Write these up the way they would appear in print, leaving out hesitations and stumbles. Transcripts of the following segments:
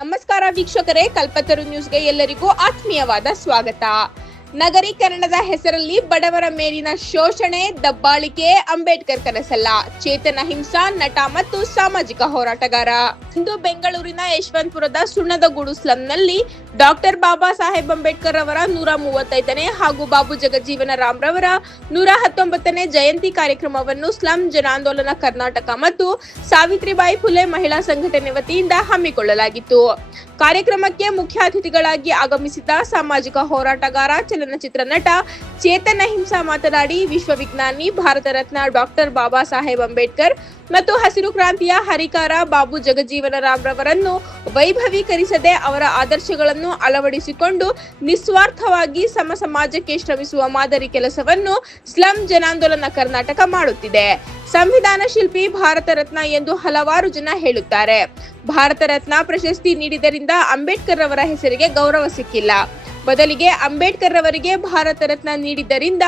ನಮಸ್ಕಾರ ವೀಕ್ಷಕರೇ, ಕಲ್ಪತರು ನ್ಯೂಸ್ಗೆ ಎಲ್ಲರಿಗೂ ಆತ್ಮೀಯವಾದ ಸ್ವಾಗತ. ನಗರೀಕರಣದ ಹೆಸರಲ್ಲಿ ಬಡವರ ಮೇಲಿನ ಶೋಷಣೆ, ದಬ್ಬಾಳಿಕೆ ಅಂಬೇಡ್ಕರ್ ಕನಸಲ್ಲ. ಚೇತನ ಅಹಿಂಸಾ ನಟ ಮತ್ತು ಸಾಮಾಜಿಕ ಹೋರಾಟಗಾರ. ಇಂದು ಬೆಂಗಳೂರಿನ ಯಶವಂತಪುರದ ಸುಣ್ಣದಗೂಡು ಸ್ಲಂನಲ್ಲಿ ಡಾಕ್ಟರ್ ಬಾಬಾ ಸಾಹೇಬ್ ಅಂಬೇಡ್ಕರ್ ಅವರ 135ನೇ ಹಾಗೂ ಬಾಬು ಜಗಜೀವನ ರಾಮ್ ರವರ 119ನೇ ಜಯಂತಿ ಕಾರ್ಯಕ್ರಮವನ್ನು ಸ್ಲಂ ಜನಾಂದೋಲನ ಕರ್ನಾಟಕ ಮತ್ತು ಸಾವಿತ್ರಿಬಾಯಿ ಫುಲೆ ಮಹಿಳಾ ಸಂಘಟನೆ ವತಿಯಿಂದ ಹಮ್ಮಿಕೊಳ್ಳಲಾಗಿತ್ತು. ಕಾರ್ಯಕ್ರಮಕ್ಕೆ ಮುಖ್ಯ ಅತಿಥಿಗಳಾಗಿ ಆಗಮಿಸಿದ ಸಾಮಾಜಿಕ ಹೋರಾಟಗಾರ, ಚಲನಚಿತ್ರ ನಟ ಚೇತನ್ ಅಹಿಂಸಾ ಮಾತನಾಡಿ, ವಿಶ್ವವಿಜ್ಞಾನಿ ಭಾರತ ರತ್ನ ಡಾಕ್ಟರ್ ಬಾಬಾ ಸಾಹೇಬ್ ಅಂಬೇಡ್ಕರ್ ಮತ್ತು ಹಸಿರು ಕ್ರಾಂತಿಯ ಹರಿಕಾರ ಬಾಬು ಜಗಜೀವನ ರಾಮ್ ರವರನ್ನು ವೈಭವೀಕರಿಸದೆ ಅವರ ಆದರ್ಶಗಳನ್ನು ಅಳವಡಿಸಿಕೊಂಡು ನಿಸ್ವಾರ್ಥವಾಗಿ ಸಮಾಜಕ್ಕೆ ಶ್ರಮಿಸುವ ಮಾದರಿ ಕೆಲಸವನ್ನು ಸ್ಲಂ ಜನಾಂದೋಲನ ಕರ್ನಾಟಕ ಮಾಡುತ್ತಿದೆ. ಸಂವಿಧಾನ ಶಿಲ್ಪಿ ಭಾರತ ರತ್ನ ಎಂದು ಹಲವಾರು ಜನ ಹೇಳುತ್ತಾರೆ. ಭಾರತ ರತ್ನ ಪ್ರಶಸ್ತಿ ನೀಡಿದರಿಂದ ಅಂಬೇಡ್ಕರ್ ಅವರ ಹೆಸರಿಗೆ ಗೌರವ ಸಿಕ್ಕಿಲ್ಲ. ಬದಲಿಗೆ ಅಂಬೇಡ್ಕರ್ ಅವರಿಗೆ ಭಾರತ ರತ್ನ ನೀಡಿದ್ದರಿಂದ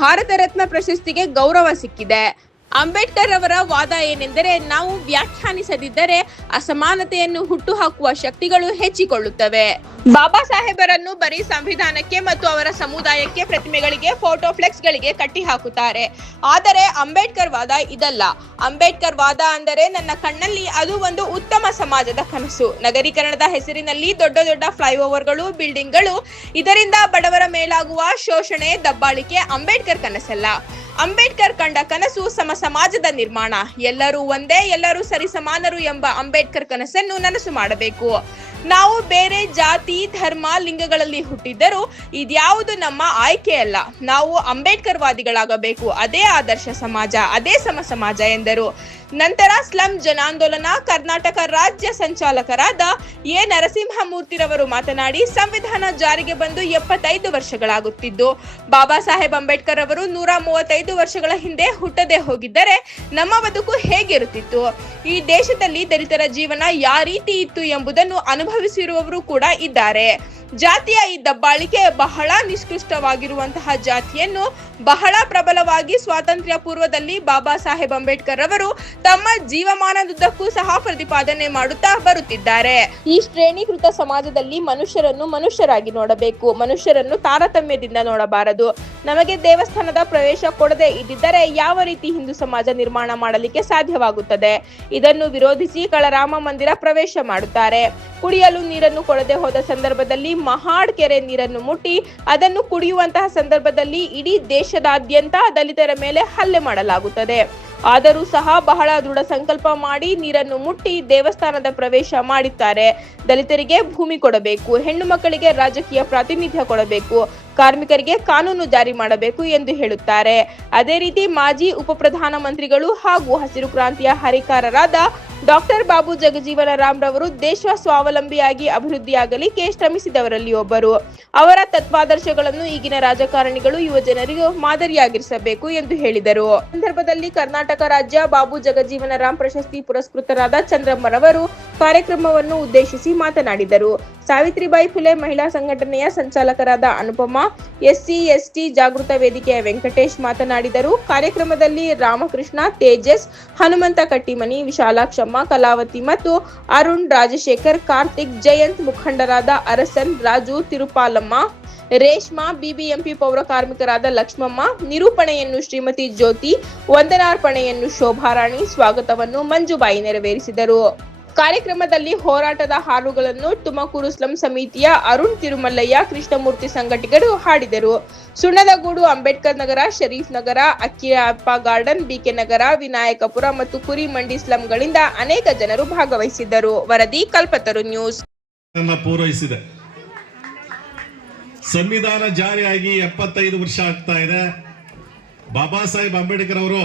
ಭಾರತ ರತ್ನ ಪ್ರಶಸ್ತಿಗೆ ಗೌರವ ಸಿಕ್ಕಿದೆ. ಅಂಬೇಡ್ಕರ್ ಅವರ ವಾದ ಏನೆಂದರೆ, ನಾವು ವ್ಯಾಖ್ಯಾನಿಸದಿದ್ದರೆ ಅಸಮಾನತೆಯನ್ನು ಹುಟ್ಟುಹಾಕುವ ಶಕ್ತಿಗಳು ಹೆಚ್ಚಿಕೊಳ್ಳುತ್ತವೆ. ಬಾಬಾ ಸಾಹೇಬರನ್ನು ಬರೀ ಸಂವಿಧಾನಕ್ಕೆ ಮತ್ತು ಅವರ ಸಮುದಾಯಕ್ಕೆ, ಪ್ರತಿಮೆಗಳಿಗೆ, ಫೋಟೋ ಫ್ಲೆಕ್ಸ್ಗಳಿಗೆ ಕಟ್ಟಿ ಹಾಕುತ್ತಾರೆ. ಆದರೆ ಅಂಬೇಡ್ಕರ್ ವಾದ ಇದಲ್ಲ. ಅಂಬೇಡ್ಕರ್ ವಾದ ಅಂದರೆ, ನನ್ನ ಕಣ್ಣಲ್ಲಿ ಅದು ಒಂದು ಉತ್ತಮ ಸಮಾಜದ ಕನಸು. ನಗರೀಕರಣದ ಹೆಸರಿನಲ್ಲಿ ದೊಡ್ಡ ದೊಡ್ಡ ಫ್ಲೈಓವರ್ಗಳು, ಬಿಲ್ಡಿಂಗ್ಗಳು, ಇದರಿಂದ ಬಡವರ ಮೇಲಾಗುವ ಶೋಷಣೆ, ದಬ್ಬಾಳಿಕೆ ಅಂಬೇಡ್ಕರ್ ಕನಸಲ್ಲ. ಅಂಬೇಡ್ಕರ್ ಕಂಡ ಕನಸು ಸಮ ಸಮಾಜದ ನಿರ್ಮಾಣ. ಎಲ್ಲರೂ ಒಂದೇ, ಎಲ್ಲರೂ ಸರಿಸಮಾನರು ಎಂಬ ಅಂಬೇಡ್ಕರ್ ಕನಸನ್ನು ನನಸು ಮಾಡಬೇಕು. ನಾವು ಬೇರೆ ಜಾತಿ, ಧರ್ಮ, ಲಿಂಗಗಳಲ್ಲಿ ಹುಟ್ಟಿದ್ದರೂ ಇದ್ಯಾವುದು ನಮ್ಮ ಆಯ್ಕೆಯಲ್ಲ. ನಾವು ಅಂಬೇಡ್ಕರ್ ವಾದಿಗಳಾಗಬೇಕು. ಅದೇ ಆದರ್ಶ ಸಮಾಜ, ಅದೇ ಸಮ ಸಮಾಜ ಎಂದರು. ನಂತರ ಸ್ಲಂ ಜನಾಂದೋಲನ ಕರ್ನಾಟಕ ರಾಜ್ಯ ಸಂಚಾಲಕರಾದ ಎ ನರಸಿಂಹಮೂರ್ತಿರವರು ಮಾತನಾಡಿ, ಸಂವಿಧಾನ ಜಾರಿಗೆ ಬಂದು 75 ವರ್ಷಗಳಾಗುತ್ತಿದ್ದು, ಬಾಬಾ ಸಾಹೇಬ್ ಅಂಬೇಡ್ಕರ್ ಅವರು 135 ವರ್ಷಗಳ ಹಿಂದೆ ಹುಟ್ಟದೆ ಹೋಗಿದ್ದರೆ ನಮ್ಮ ಬದುಕು ಹೇಗಿರುತ್ತಿತ್ತು? ಈ ದೇಶದಲ್ಲಿ ದಲಿತರ ಜೀವನ ಯಾವ ರೀತಿ ಇತ್ತು ಎಂಬುದನ್ನು ಅನುಭವಿಸಿರುವವರು ಕೂಡ ಇದ್ದಾರೆ. ಜಾತಿಯ ಈ ದಬ್ಬಾಳಿಕೆ ಬಹಳ ನಿಷ್ಕೃಷ್ಟವಾಗಿರುವಂತಹ ಜಾತಿಯನ್ನು ಬಹಳ ಪ್ರಬಲವಾಗಿ ಸ್ವಾತಂತ್ರ್ಯ ಪೂರ್ವದಲ್ಲಿ ಬಾಬಾ ಸಾಹೇಬ್ ಅಂಬೇಡ್ಕರ್ ಅವರು ತಮ್ಮ ಜೀವಮಾನದುದ್ದಕ್ಕೂ ಸಹ ಪ್ರತಿಪಾದನೆ ಮಾಡುತ್ತಾ ಬರುತ್ತಿದ್ದಾರೆ. ಈ ಶ್ರೇಣೀಕೃತ ಸಮಾಜದಲ್ಲಿ ಮನುಷ್ಯರನ್ನು ಮನುಷ್ಯರಾಗಿ ನೋಡಬೇಕು, ಮನುಷ್ಯರನ್ನು ತಾರತಮ್ಯದಿಂದ ನೋಡಬಾರದು. ನಮಗೆ ದೇವಸ್ಥಾನದ ಪ್ರವೇಶ ಕೊಡದೆ ಇದ್ದಿದ್ದರೆ ಯಾವ ರೀತಿ ಹಿಂದೂ ಸಮಾಜ ನಿರ್ಮಾಣ ಮಾಡಲಿಕ್ಕೆ ಸಾಧ್ಯವಾಗುತ್ತದೆ? ಇದನ್ನು ವಿರೋಧಿಸಿ ಕಳರಾಮ ಮಂದಿರ ಪ್ರವೇಶ ಮಾಡುತ್ತಾರೆ. ಕುಡಿಯಲು ನೀರನ್ನು ಕೊಡದೆ ಹೋದ ಸಂದರ್ಭದಲ್ಲಿ ಮಹಾಡ್ ಕೆರೆ ನೀರನ್ನು ಮುಟ್ಟಿ ಅದನ್ನು ಕುಡಿಯುವಂತಹ ಸಂದರ್ಭದಲ್ಲಿ ಇಡೀ ದೇಶದಾದ್ಯಂತ ದಲಿತರ ಮೇಲೆ ಹಲ್ಲೆ ಮಾಡಲಾಗುತ್ತದೆ. ಆದರೂ ಸಹ ಬಹಳ ದೃಢ ಸಂಕಲ್ಪ ಮಾಡಿ ನೀರನ್ನು ಮುಟ್ಟಿ ದೇವಸ್ಥಾನದ ಪ್ರವೇಶ ಮಾಡುತ್ತಾರೆ. ದಲಿತರಿಗೆ ಭೂಮಿ ಕೊಡಬೇಕು, ಹೆಣ್ಣು ಮಕ್ಕಳಿಗೆ ರಾಜಕೀಯ ಪ್ರಾತಿನಿಧ್ಯ ಕೊಡಬೇಕು, ಕಾರ್ಮಿಕರಿಗೆ ಕಾನೂನು ಜಾರಿ ಮಾಡಬೇಕು ಎಂದು ಹೇಳುತ್ತಾರೆ. ಅದೇ ರೀತಿ ಮಾಜಿ ಉಪಪ್ರಧಾನ ಮಂತ್ರಿಗಳು ಹಾಗೂ ಹಸಿರು ಕ್ರಾಂತಿಯ ಹರಿಕಾರರಾದ ಡಾಕ್ಟರ್ ಬಾಬು ಜಗಜೀವನ ರಾಮ್ ರವರು ದೇಶ ಸ್ವಾವಲಂಬಿಯಾಗಿ ಅಭಿವೃದ್ಧಿಯಾಗಲಿಕ್ಕೆ ಶ್ರಮಿಸಿದವರಲ್ಲಿ ಒಬ್ಬರು. ಅವರ ತತ್ವಾದರ್ಶಗಳನ್ನು ಈಗಿನ ರಾಜಕಾರಣಿಗಳು ಯುವ ಜನರಿಗೆ ಮಾದರಿಯಾಗಿರಿಸಬೇಕು ಎಂದು ಹೇಳಿದರು. ಸಂದರ್ಭದಲ್ಲಿ ಕರ್ನಾಟಕ ರಾಜ್ಯ ಬಾಬು ಜಗಜೀವನ ರಾಮ್ ಪ್ರಶಸ್ತಿ ಪುರಸ್ಕೃತರಾದ ಚಂದ್ರಮ್ಮರವರು ಕಾರ್ಯಕ್ರಮವನ್ನು ಉದ್ದೇಶಿಸಿ ಮಾತನಾಡಿದರು. ಸಾವಿತ್ರಿಬಾಯಿ ಫುಲೆ ಮಹಿಳಾ ಸಂಘಟನೆಯ ಸಂಚಾಲಕರಾದ ಅನುಪಮ, SC/ST ಜಾಗೃತ ವೇದಿಕೆಯ ವೆಂಕಟೇಶ್ ಮಾತನಾಡಿದರು. ಕಾರ್ಯಕ್ರಮದಲ್ಲಿ ರಾಮಕೃಷ್ಣ, ತೇಜಸ್, ಹನುಮಂತ ಕಟ್ಟಿಮನಿ, ವಿಶಾಲಾಕ್ಷಮ್ಮ, ಕಲಾವತಿ ಮತ್ತು ಅರುಣ್, ರಾಜಶೇಖರ್, ಕಾರ್ತಿಕ್, ಜಯಂತ್, ಮುಖಂಡರಾದ ಅರಸನ್, ರಾಜು, ತಿರುಪಾಲಮ್ಮ, ರೇಷ್ಮಾ, ಬಿಬಿಎಂಪಿ ಪೌರ ಕಾರ್ಮಿಕರಾದ ಲಕ್ಷ್ಮಮ್ಮ, ನಿರೂಪಣೆಯನ್ನು ಶ್ರೀಮತಿ ಜ್ಯೋತಿ, ವಂದನಾರ್ಪಣೆಯನ್ನು ಶೋಭಾರಾಣಿ, ಸ್ವಾಗತವನ್ನು ಮಂಜುಬಾಯಿ ನೆರವೇರಿಸಿದರು. ಕಾರ್ಯಕ್ರಮದಲ್ಲಿ ಹೋರಾಟದ ಹಾಡುಗಳನ್ನು ತುಮಕೂರು ಸ್ಲಂ ಸಮಿತಿಯ ಅರುಣ್, ತಿರುಮಲ್ಲಯ್ಯ, ಕೃಷ್ಣಮೂರ್ತಿ ಸಂಘಟಕರು ಹಾಡಿದರು. ಸುಣ್ಣದಗೂಡು, ಅಂಬೇಡ್ಕರ್ ನಗರ, ಶರೀಫ್ ನಗರ, ಅಕ್ಕಿಯಪ್ಪ ಗಾರ್ಡನ್, BK ನಗರ, ವಿನಾಯಕಪುರ ಮತ್ತು ಕುರಿಮಂಡಿ ಸ್ಲಂಗಳಿಂದ ಅನೇಕ ಜನರು ಭಾಗವಹಿಸಿದ್ದರು. ವರದಿ ಕಲ್ಪತರು ನ್ಯೂಸ್. ಪೂರೈಸಿದೆ. ಸಂವಿಧಾನ ಜಾರಿಯಾಗಿ 75 ವರ್ಷ ಆಗ್ತಾ ಇದೆ. ಬಾಬಾ ಸಾಹೇಬ್ ಅಂಬೇಡ್ಕರ್ ಅವರು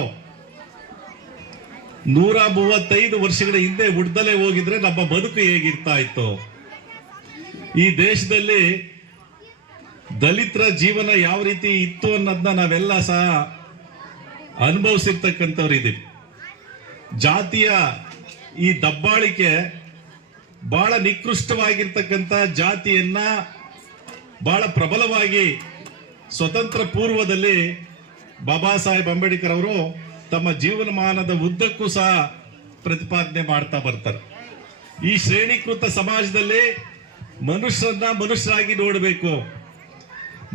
135 ವರ್ಷಗಳ ಹಿಂದೆ ಹುಡ್ದಲೇ ಹೋಗಿದ್ರೆ ನಮ್ಮ ಬದುಕು ಹೇಗಿರ್ತಾ ಇತ್ತು? ಈ ದೇಶದಲ್ಲಿ ದಲಿತರ ಜೀವನ ಯಾವ ರೀತಿ ಇತ್ತು ಅನ್ನೋದನ್ನ ನಾವೆಲ್ಲ ಸಹ ಅನುಭವಿಸಿರ್ತಕ್ಕಂಥವ್ರು ಇದ್ದೀವಿ. ಜಾತಿಯ ಈ ದಬ್ಬಾಳಿಕೆ ಬಹಳ ನಿಕೃಷ್ಟವಾಗಿರ್ತಕ್ಕಂಥ ಜಾತಿಯನ್ನ ಬಹಳ ಪ್ರಬಲವಾಗಿ ಸ್ವತಂತ್ರ ಪೂರ್ವದಲ್ಲಿ ಬಾಬಾ ಸಾಹೇಬ್ ಅಂಬೇಡ್ಕರ್ ಅವರು ತಮ್ಮ ಜೀವನಮಾನದ ಉದ್ದಕ್ಕೂ ಸಹ ಪ್ರತಿಪಾದನೆ ಮಾಡ್ತಾ ಬರ್ತಾರೆ. ಈ ಶ್ರೇಣೀಕೃತ ಸಮಾಜದಲ್ಲಿ ಮನುಷ್ಯರನ್ನ ಮನುಷ್ಯರಾಗಿ ನೋಡಬೇಕು,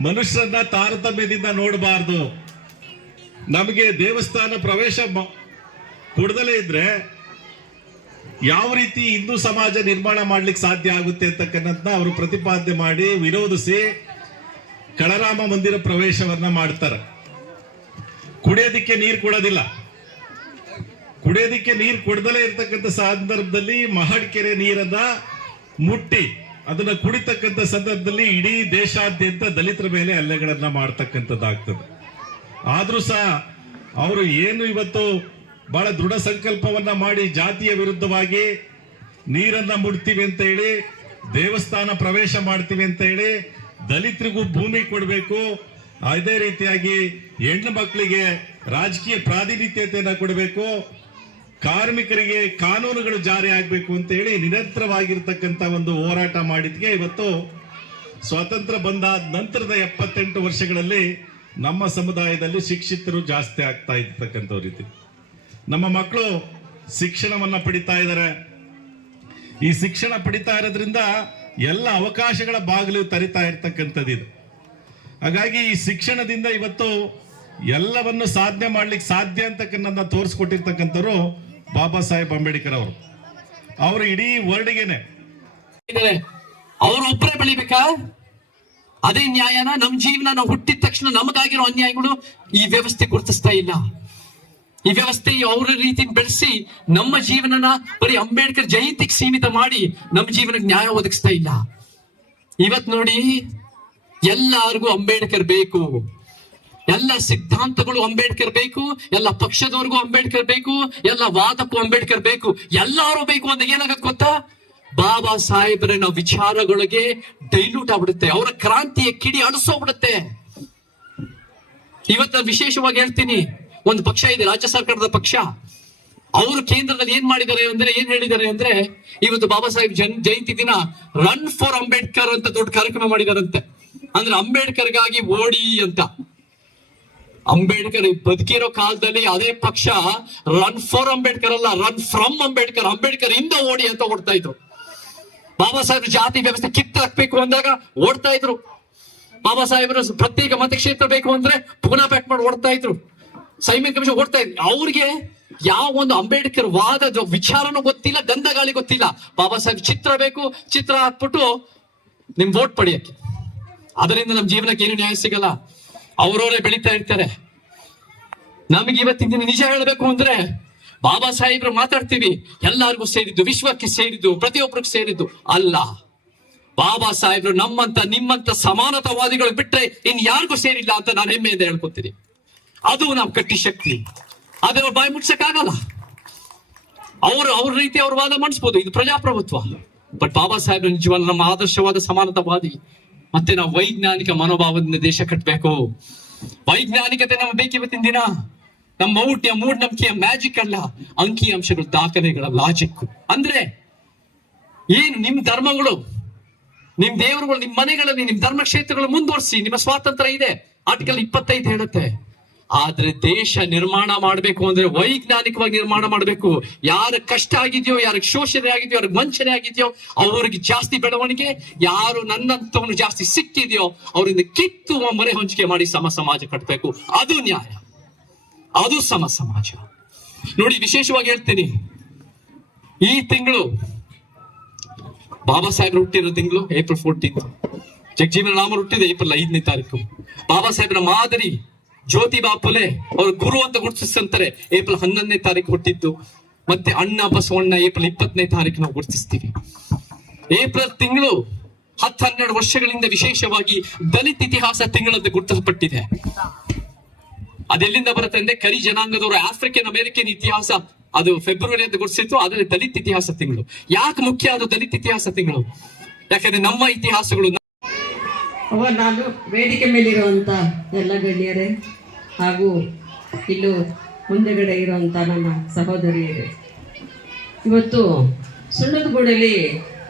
ಮನುಷ್ಯರನ್ನ ತಾರತಮ್ಯದಿಂದ ನೋಡಬಾರ್ದು. ನಮಗೆ ದೇವಸ್ಥಾನ ಪ್ರವೇಶ ಕೊಡದಲೇ ಇದ್ರೆ ಯಾವ ರೀತಿ ಹಿಂದೂ ಸಮಾಜ ನಿರ್ಮಾಣ ಮಾಡ್ಲಿಕ್ಕೆ ಸಾಧ್ಯ ಆಗುತ್ತೆ ಅಂತಕ್ಕಂಥದ್ದನ್ನ ಅವರು ಪ್ರತಿಪಾದನೆ ಮಾಡಿ ವಿರೋಧಿಸಿ ಕಳರಾಮ ಮಂದಿರ ಪ್ರವೇಶವನ್ನ ಮಾಡ್ತಾರೆ. ಕುಡಿಯೋದಿಕ್ಕೆ ನೀರು ಕೊಡೋದಿಲ್ಲ. ಕುಡಿಯೋದಿಕ್ಕೆ ನೀರು ಕೊಡದಲೇ ಇರ್ತಕ್ಕಂಥ ಸಂದರ್ಭದಲ್ಲಿ ಮಹಡ್ಕೆರೆ ನೀರನ್ನ ಮುಟ್ಟಿ ಅದನ್ನ ಕುಡಿತಕ್ಕಂಥ ಸಂದರ್ಭದಲ್ಲಿ ಇಡೀ ದೇಶಾದ್ಯಂತ ದಲಿತರ ಮೇಲೆ ಹಲ್ಲೆಗಳನ್ನ ಮಾಡ್ತಕ್ಕಂಥದ್ದಾಗ್ತದೆ. ಆದ್ರೂ ಸಹ ಅವರು ಏನು ಇವತ್ತು ಬಹಳ ದೃಢ ಸಂಕಲ್ಪವನ್ನ ಮಾಡಿ ಜಾತಿಯ ವಿರುದ್ಧವಾಗಿ ನೀರನ್ನ ಮುಡ್ತೀವಿ ಅಂತ ಹೇಳಿ, ದೇವಸ್ಥಾನ ಪ್ರವೇಶ ಮಾಡ್ತೀವಿ ಅಂತ ಹೇಳಿ, ದಲಿತರಿಗೂ ಭೂಮಿ ಕೊಡಬೇಕು, ಅದೇ ರೀತಿಯಾಗಿ ಹೆಣ್ಣು ಮಕ್ಕಳಿಗೆ ರಾಜಕೀಯ ಪ್ರಾತಿನಿಧ್ಯತೆಯನ್ನ ಕೊಡಬೇಕು, ಕಾರ್ಮಿಕರಿಗೆ ಕಾನೂನುಗಳು ಜಾರಿ ಆಗಬೇಕು ಅಂತ ಹೇಳಿ ನಿರಂತರವಾಗಿರ್ತಕ್ಕಂಥ ಒಂದು ಹೋರಾಟ ಮಾಡಿದ್ಗೆ ಇವತ್ತು ಸ್ವಾತಂತ್ರ್ಯ ಬಂದ ನಂತರದ 78 ವರ್ಷಗಳಲ್ಲಿ ನಮ್ಮ ಸಮುದಾಯದಲ್ಲಿ ಶಿಕ್ಷಿತರು ಜಾಸ್ತಿ ಆಗ್ತಾ ಇರ್ತಕ್ಕಂಥ ರೀತಿ ನಮ್ಮ ಮಕ್ಕಳು ಶಿಕ್ಷಣವನ್ನ ಪಡಿತಾ ಇದ್ದಾರೆ. ಈ ಶಿಕ್ಷಣ ಪಡಿತಾ ಇರೋದ್ರಿಂದ ಎಲ್ಲ ಅವಕಾಶಗಳ ಬಾಗಿಲು ತೆರಿತಾ ಇರ್ತಕ್ಕಂಥದ್ದು ಇದು. ಹಾಗಾಗಿ ಈ ಶಿಕ್ಷಣದಿಂದ ಇವತ್ತು ಎಲ್ಲವನ್ನು ಸಾಧನೆ ಮಾಡ್ಲಿಕ್ಕೆ ಸಾಧ್ಯ ಅಂತಕ್ಕನ್ನ ತೋರಿಸ್ಕೊಟ್ಟಿರ್ತಕ್ಕಂಥವ್ರು ಬಾಬಾ ಸಾಹೇಬ್ ಅಂಬೇಡ್ಕರ್ ಅವರು ಇಡೀ ವರ್ಲ್ಡ್ಗೆನೆ ಅವ್ರು ಒಬ್ಬರೇ ಬೆಳಿಬೇಕಾ? ಅದೇ ನ್ಯಾಯನ ನಮ್ ಜೀವನ ನಾವು ಹುಟ್ಟಿದ ತಕ್ಷಣ ನಮಗಾಗಿರೋ ಅನ್ಯಾಯಗಳು ಈ ವ್ಯವಸ್ಥೆ ಗುರುತಿಸ್ತಾ ಇಲ್ಲ. ಈ ವ್ಯವಸ್ಥೆ ಅವ್ರ ರೀತಿ ಬೆಳೆಸಿ ನಮ್ಮ ಜೀವನನ ಬರೀ ಅಂಬೇಡ್ಕರ್ ಜಯಂತಿಗೆ ಸೀಮಿತ ಮಾಡಿ ನಮ್ಮ ಜೀವನಕ್ಕೆ ನ್ಯಾಯ ಒದಗಿಸ್ತಾ ಇಲ್ಲ. ಇವತ್ ನೋಡಿ, ಎಲ್ಲರಿಗೂ ಅಂಬೇಡ್ಕರ್ ಬೇಕು, ಎಲ್ಲ ಸಿದ್ಧಾಂತಗಳು ಅಂಬೇಡ್ಕರ್ ಬೇಕು, ಎಲ್ಲ ಪಕ್ಷದವರೆಗೂ ಅಂಬೇಡ್ಕರ್ ಬೇಕು, ಎಲ್ಲ ವಾದಕ್ಕೂ ಅಂಬೇಡ್ಕರ್ ಬೇಕು, ಎಲ್ಲರೂ ಬೇಕು ಅಂತ ಏನಾಗತ್ತೆ ಗೊತ್ತಾ? ಬಾಬಾ ಸಾಹೇಬ್ರ ವಿಚಾರಗಳಿಗೆ ಡೈಲ್ಯೂಟ್ ಆಗ್ಬಿಡುತ್ತೆ, ಅವರ ಕ್ರಾಂತಿಯ ಕಿಡಿ ಅಡಿಸೋಗ್ಬಿಡುತ್ತೆ. ಇವತ್ತು ವಿಶೇಷವಾಗಿ ಹೇಳ್ತೀನಿ, ಒಂದು ಪಕ್ಷ ಇದೆ, ರಾಜ್ಯ ಸರ್ಕಾರದ ಪಕ್ಷ. ಅವರು ಕೇಂದ್ರದಲ್ಲಿ ಏನ್ ಹೇಳಿದ್ದಾರೆ ಅಂದ್ರೆ ಇವತ್ತು ಬಾಬಾ ಸಾಹೇಬ್ ಜಯಂತಿ ದಿನ ರನ್ ಫಾರ್ ಅಂಬೇಡ್ಕರ್ ಅಂತ ದೊಡ್ಡ ಕಾರ್ಯಕ್ರಮ ಮಾಡಿದಾರಂತೆ. ಅಂದ್ರೆ ಅಂಬೇಡ್ಕರ್ಗಾಗಿ ಓಡಿ ಅಂತ. ಅಂಬೇಡ್ಕರ್ ಬದುಕಿರೋ ಕಾಲದಲ್ಲಿ ಅದೇ ಪಕ್ಷ ರನ್ ಫಾರ್ ಅಂಬೇಡ್ಕರ್ ಅಲ್ಲ, ರನ್ ಫ್ರಮ್ ಅಂಬೇಡ್ಕರ್, ಅಂಬೇಡ್ಕರ್ ಇಂದ ಓಡಿ ಅಂತ ಓಡ್ತಾ ಇದ್ರು. ಬಾಬಾ ಸಾಹೇಬ್ರ ಜಾತಿ ವ್ಯವಸ್ಥೆ ಕಿತ್ತಾಕ್ಬೇಕು ಅಂದಾಗ ಓಡ್ತಾ ಇದ್ರು. ಬಾಬಾ ಸಾಹೇಬ್ರು ಪ್ರತ್ಯೇಕ ಮತಕ್ಷೇತ್ರ ಬೇಕು ಅಂದ್ರೆ ಪುನಃ ಬ್ಯಾಕ್ ಮಾಡಿ ಓಡ್ತಾ ಇದ್ರು. ಸೈಮನ್ ಕಮಿಷನ್ ಓಡ್ತಾ ಇದ್ರು. ಅವ್ರಿಗೆ ಯಾವ ಒಂದು ಅಂಬೇಡ್ಕರ್ ವಾದದ ವಿಚಾರನೂ ಗೊತ್ತಿಲ್ಲ, ಗಂಧಗಾಳಿ ಗೊತ್ತಿಲ್ಲ. ಬಾಬಾ ಸಾಹೇಬ್ ಚಿತ್ರ ಬೇಕು, ಚಿತ್ರ ಹಾಕ್ಬಿಟ್ಟು ನಿಮ್ ವೋಟ್ ಪಡೆಯಕ್ಕೆ. ಅದರಿಂದ ನಮ್ ಜೀವನಕ್ಕೆ ಏನು ನ್ಯಾಯ ಸಿಗಲ್ಲ. ಅವರವರೇ ಬೆಳೀತಾ ಇರ್ತಾರೆ. ನಮಗೆ ಇವತ್ತಿನ ದಿನ ನಿಜ ಹೇಳಬೇಕು ಅಂದ್ರೆ ಬಾಬಾ ಸಾಹೇಬ್ರು ಮಾತಾಡ್ತೀವಿ, ಎಲ್ಲರಿಗೂ ಸೇರಿದ್ದು, ವಿಶ್ವಕ್ಕೆ ಸೇರಿದ್ದು, ಪ್ರತಿಯೊಬ್ಬರಿಗೂ ಸೇರಿದ್ದು ಅಲ್ಲ. ಬಾಬಾ ಸಾಹೇಬ್ರು ನಮ್ಮಂತ ನಿಮ್ಮಂತ ಸಮಾನತಾವಾದಿಗಳು ಬಿಟ್ರೆ ಇನ್ ಯಾರಿಗೂ ಸೇರಿಲ್ಲ ಅಂತ ನಾನು ಹೆಮ್ಮೆಯಿಂದ ಹೇಳ್ಕೊತೀನಿ. ಅದು ನಾವು ಕಟ್ಟಿ ಶಕ್ತಿ. ಅದೇ ಅವ್ರ ಬಾಯಿ ಮುಟ್ಸಕ್ಕಾಗಲ್ಲ. ಅವ್ರ ರೀತಿ ಅವ್ರ ವಾದ ಮಾಡಿಸ್ಬೋದು, ಇದು ಪ್ರಜಾಪ್ರಭುತ್ವ. ಬಟ್ ಬಾಬಾ ಸಾಹೇಬ್ರ ನಿಜವಾದ ನಮ್ಮ ಆದರ್ಶವಾದ ಸಮಾನತಾವಾದಿ. ಮತ್ತೆ ನಾವು ವೈಜ್ಞಾನಿಕ ಮನೋಭಾವದಿಂದ ದೇಶ ಕಟ್ಟಬೇಕು. ವೈಜ್ಞಾನಿಕತೆ ನಮ್ಮ ಬೇಕಿವತ್ತಿನ ದಿನ. ನಮ್ಮ ಮೂಢನಂಬಿಕೆಯ ಮ್ಯಾಜಿಕ್ ಅಲ್ಲ, ಅಂಕಿ ಅಂಶಗಳು, ದಾಖಲೆಗಳ ಲಾಜಿಕ್. ಅಂದ್ರೆ ಏನು, ನಿಮ್ ಧರ್ಮಗಳು, ನಿಮ್ ದೇವರುಗಳು, ನಿಮ್ ಮನೆಗಳಲ್ಲಿ, ನಿಮ್ ಧರ್ಮಕ್ಷೇತ್ರಗಳು ಮುಂದುವರಿಸಿ, ನಿಮ್ಮ ಸ್ವಾತಂತ್ರ್ಯ ಇದೆ. ಆರ್ಟಿಕಲ್ 25 ಹೇಳುತ್ತೆ. ಆದ್ರೆ ದೇಶ ನಿರ್ಮಾಣ ಮಾಡ್ಬೇಕು ಅಂದ್ರೆ ವೈಜ್ಞಾನಿಕವಾಗಿ ನಿರ್ಮಾಣ ಮಾಡ್ಬೇಕು. ಯಾರ ಕಷ್ಟ ಆಗಿದೆಯೋ, ಯಾರಿಗೆ ಶೋಷಣೆ ಆಗಿದೆಯೋ, ಯಾರಿಗೆ ವಂಚನೆ ಆಗಿದೆಯೋ ಅವ್ರಿಗೆ ಜಾಸ್ತಿ ಬೆಳವಣಿಗೆ, ಯಾರು ನನ್ನಂತವನು ಜಾಸ್ತಿ ಸಿಕ್ಕಿದೆಯೋ ಅವರಿಂದ ಕಿತ್ತು ಮರೆ ಹಂಚಿಕೆ ಮಾಡಿ ಸಮಾಜ ಕಟ್ಟಬೇಕು. ಅದು ನ್ಯಾಯ, ಅದು ಸಮಾಜ. ನೋಡಿ, ವಿಶೇಷವಾಗಿ ಹೇಳ್ತೀನಿ, ಈ ತಿಂಗಳು ಬಾಬಾ ಸಾಹೇಬ್ರು ಹುಟ್ಟಿರೋ ತಿಂಗಳು ಏಪ್ರಿಲ್ 14. ಜಗಜೀವನ ರಾಮರು ಹುಟ್ಟಿದ ಏಪ್ರಿಲ್ 5ನೇ ತಾರೀಕು. ಬಾಬಾ ಸಾಹೇಬ್ರ ಮಾದರಿ ಜ್ಯೋತಿಬಾ ಫುಲೆ ಅವ್ರ ಗುರು ಅಂತ ಗುರುತಿಸ್ತಾರೆ, ಏಪ್ರಿಲ್ 11ನೇ ತಾರೀಕು ಹುಟ್ಟಿದ್ದು. ಮತ್ತೆ ಅಣ್ಣ ಬಸವಣ್ಣ ಏಪ್ರಿಲ್ 20ನೇ ತಾರೀಕು ನಾವು ಗುರುತಿಸ್ತೀವಿ. ಏಪ್ರಿಲ್ ತಿಂಗಳು 10-12 ವರ್ಷಗಳಿಂದ ವಿಶೇಷವಾಗಿ ದಲಿತ ಇತಿಹಾಸ ತಿಂಗಳಂತೆ ಗುರುತಿಸಲ್ಪಟ್ಟಿದೆ. ಅದೆಲ್ಲಿಂದ ಬರುತ್ತೆ ಅಂದ್ರೆ ಕರಿ ಜನಾಂಗದವರು, ಆಫ್ರಿಕನ್ ಅಮೆರಿಕನ್ ಇತಿಹಾಸ, ಅದು ಫೆಬ್ರವರಿ ಅಂತ ಗುರುತಿಸಿತ್ತು. ಆದ್ರೆ ದಲಿತ ಇತಿಹಾಸ ತಿಂಗಳು ಯಾಕೆ ಮುಖ್ಯ? ಅದು ದಲಿತ ಇತಿಹಾಸ ತಿಂಗಳು ಯಾಕಂದ್ರೆ ನಮ್ಮ ಇತಿಹಾಸಗಳು. ನಾನು ವೇದಿಕೆ ಮೇಲಿರುವಂತ ಎಲ್ಲ ಗಣ್ಯರೇ ಹಾಗೂ ಇಲ್ಲೂ ಮುಂದೆಗಡೆ ಇರುವಂತ ನನ್ನ ಸಹೋದರಿಯರೇ, ಇವತ್ತು ಸುಣ್ಣದಗೂಡಲ್ಲಿ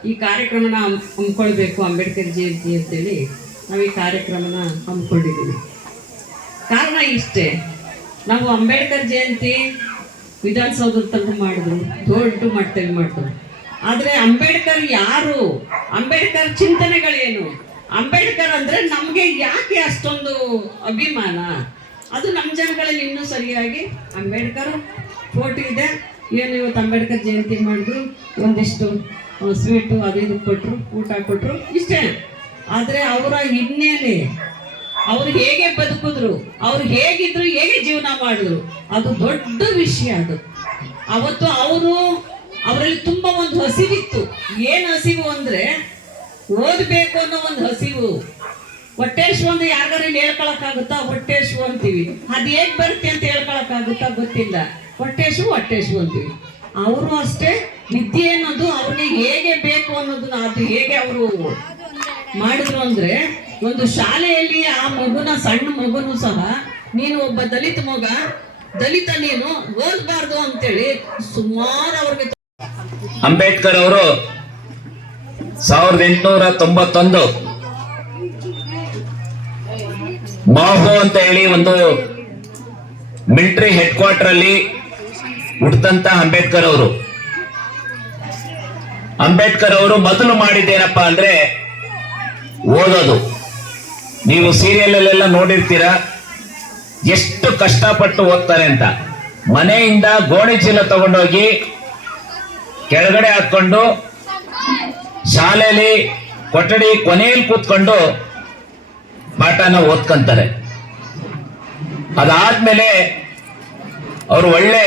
ಈ ಕಾರ್ಯಕ್ರಮನ ಹಮ್ಮಿಕೊಳ್ಬೇಕು, ಅಂಬೇಡ್ಕರ್ ಜಯಂತಿ ಅಂತೇಳಿ ನಾವು ಈ ಕಾರ್ಯಕ್ರಮನ ಹಮ್ಮಿಕೊಂಡಿದ್ದೀವಿ. ಕಾರಣ ಇಷ್ಟೇ, ನಾವು ಅಂಬೇಡ್ಕರ್ ಜಯಂತಿ ವಿಧಾನಸೌಧದ ತನಕ ಮಾಡಿದ್ರು, ದೊಡ್ಡ ಮಟ್ಟದಲ್ಲಿ ಮಾಡಿದ್ರು. ಆದ್ರೆ ಅಂಬೇಡ್ಕರ್ ಯಾರು, ಅಂಬೇಡ್ಕರ್ ಚಿಂತನೆಗಳೇನು, ಅಂಬೇಡ್ಕರ್ ಅಂದ್ರೆ ನಮ್ಗೆ ಯಾಕೆ ಅಷ್ಟೊಂದು ಅಭಿಮಾನ, ಅದು ನಮ್ಮ ಜನಗಳಲ್ಲಿ ಇನ್ನೂ ಸರಿಯಾಗಿ ಅಂಬೇಡ್ಕರ್ ಫೋಟೋ ಇದೆ. ಏನು ಇವತ್ತು ಅಂಬೇಡ್ಕರ್ ಜಯಂತಿ ಮಾಡಿದ್ರು, ಒಂದಿಷ್ಟು ಸ್ವೀಟು ಅದು ಇದು ಕೊಟ್ಟರು, ಊಟ ಕೊಟ್ಟರು, ಇಷ್ಟೇ. ಆದರೆ ಅವರ ಹಿನ್ನೆಲೆ, ಅವ್ರು ಹೇಗೆ ಬದುಕಿದ್ರು, ಅವ್ರು ಹೇಗಿದ್ರು, ಹೇಗೆ ಜೀವನ ಮಾಡಿದ್ರು, ಅದು ದೊಡ್ಡ ವಿಷಯ. ಅದು ಅವತ್ತು ಅವರಲ್ಲಿ ತುಂಬ ಒಂದು ಹಸಿವಿತ್ತು. ಏನು ಹಸಿವು ಅಂದರೆ ಓದಬೇಕು ಅನ್ನೋ ಒಂದು ಹಸಿವು. ಹೊಟ್ಟೆಶು ಅಂದ್ರೆ ಯಾರಿಗಾರು ಹೇಳ್ಕೊಳಕ್ಕಾಗುತ್ತಾ? ಹೊಟ್ಟೆಶು ಅಂತೀವಿ. ಅದು ಹೇಗೆ ಬರುತ್ತೆ ಅಂತ ಹೇಳ್ಕೊಳಕ್ಕಾಗುತ್ತಾ? ಗೊತ್ತಿಲ್ಲ. ಹೊಟ್ಟೆಶು ಅಂತೀವಿ. ಅವರು ಅಷ್ಟೇ, ವಿದ್ಯೆ ಅನ್ನೋದು ಅವ್ರಿಗೆ ಹೇಗೆ ಬೇಕು ಅನ್ನೋದನ್ನ ಅದು ಹೇಗೆ ಅವರು ಮಾಡಿದ್ರು ಅಂದ್ರೆ, ಒಂದು ಶಾಲೆಯಲ್ಲಿ ಆ ಮಗುನ, ಸಣ್ಣ ಮಗುನು ಸಹ, ನೀನು ಒಬ್ಬ ದಲಿತ ಮಗ, ದಲಿತ ನೀನು ಓದಬಾರ್ದು ಅಂತೇಳಿ ಸುಮಾರು ಅವ್ರಿಗೆ. ಅಂಬೇಡ್ಕರ್ ಅವರು 1891 ಮಾಹೋ ಅಂತ ಹೇಳಿ ಒಂದು ಮಿಲಿಟರಿ ಹೆಡ್ ಕ್ವಾರ್ಟರ್ ಅಲ್ಲಿ ಹುಟ್ಟಂತ ಅಂಬೇಡ್ಕರ್ ಅವರು ಮೊದಲು ಮಾಡಿದ್ದೇನಪ್ಪ ಅಂದ್ರೆ ಓದೋದು. ನೀವು ಸೀರಿಯಲ್ ಅಲ್ಲೆಲ್ಲ ನೋಡಿರ್ತೀರಾ ಎಷ್ಟು ಕಷ್ಟಪಟ್ಟು ಓದ್ತಾರೆ ಅಂತ. ಮನೆಯಿಂದ ಗೋಣಿ ಚೀಲ ತಗೊಂಡೋಗಿ ಕೆಳಗಡೆ ಹಾಕೊಂಡು ಶಾಲೆಯಲ್ಲಿ ಕೊಠಡಿ ಕೊನೆಯಲ್ಲಿ ಕೂತ್ಕೊಂಡು ಪಾಠನ ಓದ್ಕೊಂತಾರೆ. ಅದಾದ್ಮೇಲೆ ಅವರು ಒಳ್ಳೆ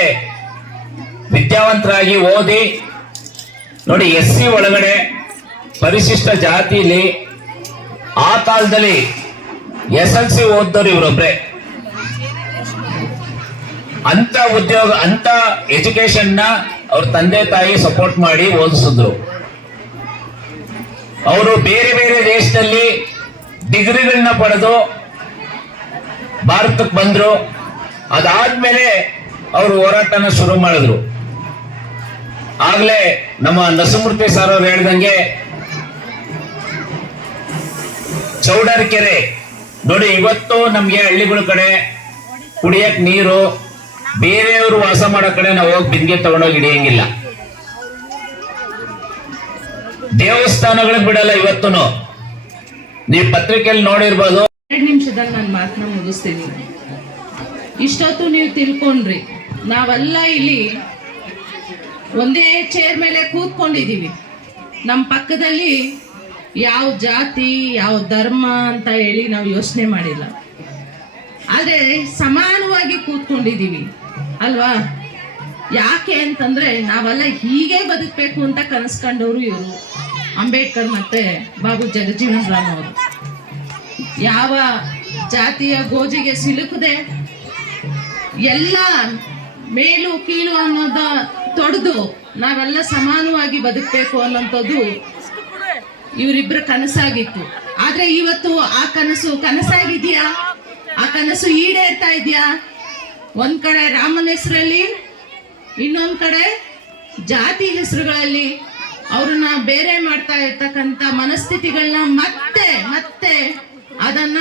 ವಿದ್ಯಾವಂತರಾಗಿ ಓದಿ ನೋಡಿ, SC ಒಳಗಡೆ ಪರಿಶಿಷ್ಟ ಜಾತಿಲಿ ಆ ಕಾಲದಲ್ಲಿ SLC ಓದ್ದವ್ರು ಇವರೊಬ್ರೆ. ಅಂತ ಉದ್ಯೋಗ, ಅಂತ ಎಜುಕೇಶನ್ ನ ಅವ್ರ ತಂದೆ ತಾಯಿ ಸಪೋರ್ಟ್ ಮಾಡಿ ಓದಿಸಿದ್ರು. ಅವರು ಬೇರೆ ಬೇರೆ ದೇಶದಲ್ಲಿ ಡಿಗ್ರಿಗಳನ್ನ ಪಡೆದು ಭಾರತಕ್ಕೆ ಬಂದ್ರು. ಅದಾದ್ಮೇಲೆ ಅವರು ಹೋರಾಟನ ಶುರು ಮಾಡಿದ್ರು. ಆಗ್ಲೇ ನಮ್ಮ ನರಸಿಂಹಮೂರ್ತಿ ಸರ್ ಅವ್ರು ಹೇಳ್ದಂಗೆ ಚೌಡರಕೆರೆ ನೋಡಿ, ಇವತ್ತು ನಮ್ಗೆ ಹಳ್ಳಿಗಳ ಕಡೆ ಕುಡಿಯಕ್ ನೀರು, ಬೇರೆಯವರು ವಾಸ ಮಾಡೋ ಕಡೆ ನಾವು ಹೋಗಿ ಬಿಂದಿಗೆ ತಗೊಂಡೋಗಿ ಹಿಡಿಯಂಗಿಲ್ಲ. ದೇವಸ್ಥಾನಗಳಿಗೆ ಬಿಡಲ್ಲ ಇವತ್ತೂ. ನೀವು ಪತ್ರಿಕೆಯಲ್ಲಿ ನೋಡಿರ್ಬೋದು. 2 ನಿಮಿಷದಲ್ಲಿ ನಾನು ಮಾತನ್ನ ಮುಗಿಸ್ತೀನಿ. ಇಷ್ಟೊತ್ತು ನೀವು ತಿಳ್ಕೊಂಡ್ರಿ, ನಾವೆಲ್ಲ ಇಲ್ಲಿ ಒಂದೇ ಚೇರ್ ಮೇಲೆ ಕೂತ್ಕೊಂಡಿದ್ದೀವಿ. ನಮ್ಮ ಪಕ್ಕದಲ್ಲಿ ಯಾವ ಜಾತಿ, ಯಾವ ಧರ್ಮ ಅಂತ ಹೇಳಿ ನಾವು ಯೋಚನೆ ಮಾಡಿಲ್ಲ. ಆದರೆ ಸಮಾನವಾಗಿ ಕೂತ್ಕೊಂಡಿದ್ದೀವಿ ಅಲ್ವಾ? ಯಾಕೆ ಅಂತಂದ್ರೆ ನಾವೆಲ್ಲ ಹೀಗೆ ಬದುಕಬೇಕು ಅಂತ ಕನಸ್ಕೊಂಡವರು ಇವರು, ಅಂಬೇಡ್ಕರ್ ಮತ್ತೆ ಬಾಬು ಜಗಜೀವನ್ ರಾಮ್ ಅವರು. ಯಾವ ಜಾತಿಯ ಗೋಜಿಗೆ ಸಿಲುಕದೆ ಎಲ್ಲ ಮೇಲು ಕೀಳು ಅನ್ನೋದ ತೊಡೆದು ನಾವೆಲ್ಲ ಸಮಾನವಾಗಿ ಬದುಕಬೇಕು ಅನ್ನೋಂಥದ್ದು ಇವರಿಬ್ಬರ ಕನಸಾಗಿತ್ತು. ಆದ್ರೆ ಇವತ್ತು ಆ ಕನಸಾಗಿದ್ಯಾ? ಆ ಕನಸು ಈಡೇರ್ತಾ ಇದೆಯಾ? ಒಂದ್ ಕಡೆ ರಾಮನ ಹೆಸರಲ್ಲಿ, ಇನ್ನೊಂದ್ ಕಡೆ ಜಾತಿ ಹೆಸರುಗಳಲ್ಲಿ ಅವ್ರನ್ನ ಬೇರೆ ಮಾಡ್ತಾ ಇರ್ತಕ್ಕಂಥ ಮನಸ್ಥಿತಿಗಳನ್ನ ಮತ್ತೆ ಅದನ್ನ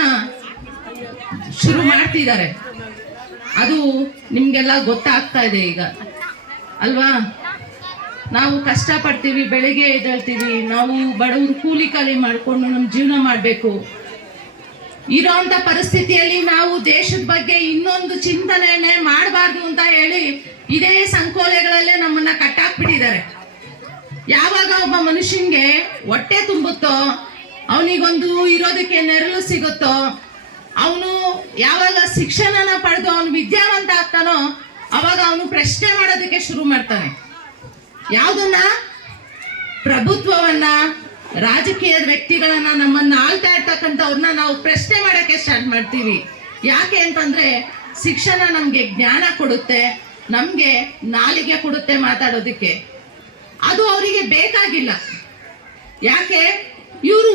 ಶುರು ಮಾಡ್ತಿದ್ದಾರೆ. ಅದು ನಿಮ್ಗೆಲ್ಲ ಗೊತ್ತಾಗ್ತಾ ಇದೆ ಈಗ ಅಲ್ವಾ? ನಾವು ಕಷ್ಟಪಡ್ತೀವಿ, ಬೆಳಿಗ್ಗೆ ಎದ್ದೇಳ್ತೀವಿ, ನಾವು ಬಡವರು ಕೂಲಿ ಕಾಲಿ ಮಾಡಿಕೊಂಡು ನಮ್ಮ ಜೀವನ ಮಾಡಬೇಕು. ಇರೋಂಥ ಪರಿಸ್ಥಿತಿಯಲ್ಲಿ ನಾವು ದೇಶದ ಬಗ್ಗೆ ಇನ್ನೊಂದು ಚಿಂತನೆಯನ್ನೇ ಮಾಡಬಾರ್ದು ಅಂತ ಹೇಳಿ ಇದೇ ಸಂಕೋಲೆಗಳಲ್ಲೇ ನಮ್ಮನ್ನ ಕಟ್ಟಾಕ್ಬಿಟ್ಟಿದ್ದಾರೆ. ಯಾವಾಗ ಒಬ್ಬ ಮನುಷ್ಯನ್ಗೆ ಹೊಟ್ಟೆ ತುಂಬುತ್ತೋ, ಅವನಿಗೊಂದು ಇರೋದಕ್ಕೆ ನೆರಳು ಸಿಗುತ್ತೋ, ಅವನು ಯಾವಾಗ ಶಿಕ್ಷಣನ ಪಡೆದು ಅವನು ವಿದ್ಯಾವಂತ ಆಗ್ತಾನೋ ಅವಾಗ ಅವನು ಪ್ರಶ್ನೆ ಮಾಡೋದಕ್ಕೆ ಶುರು ಮಾಡ್ತಾನೆ. ಯಾವುದನ್ನ? ಪ್ರಭುತ್ವವನ್ನ, ರಾಜಕೀಯದ ವ್ಯಕ್ತಿಗಳನ್ನ, ನಮ್ಮನ್ನ ಆಳ್ತಾ ಇರ್ತಕ್ಕಂಥವ್ರನ್ನ ನಾವು ಪ್ರಶ್ನೆ ಮಾಡಕ್ಕೆ ಸ್ಟಾರ್ಟ್ ಮಾಡ್ತೀವಿ. ಯಾಕೆ ಅಂತಂದ್ರೆ ಶಿಕ್ಷಣ ನಮ್ಗೆ ಜ್ಞಾನ ಕೊಡುತ್ತೆ, ನಮ್ಗೆ ನಾಲಿಗೆ ಕೊಡುತ್ತೆ ಮಾತಾಡೋದಕ್ಕೆ. ಅದು ಅವರಿಗೆ ಬೇಕಾಗಿಲ್ಲ. ಯಾಕೆ? ಇವರು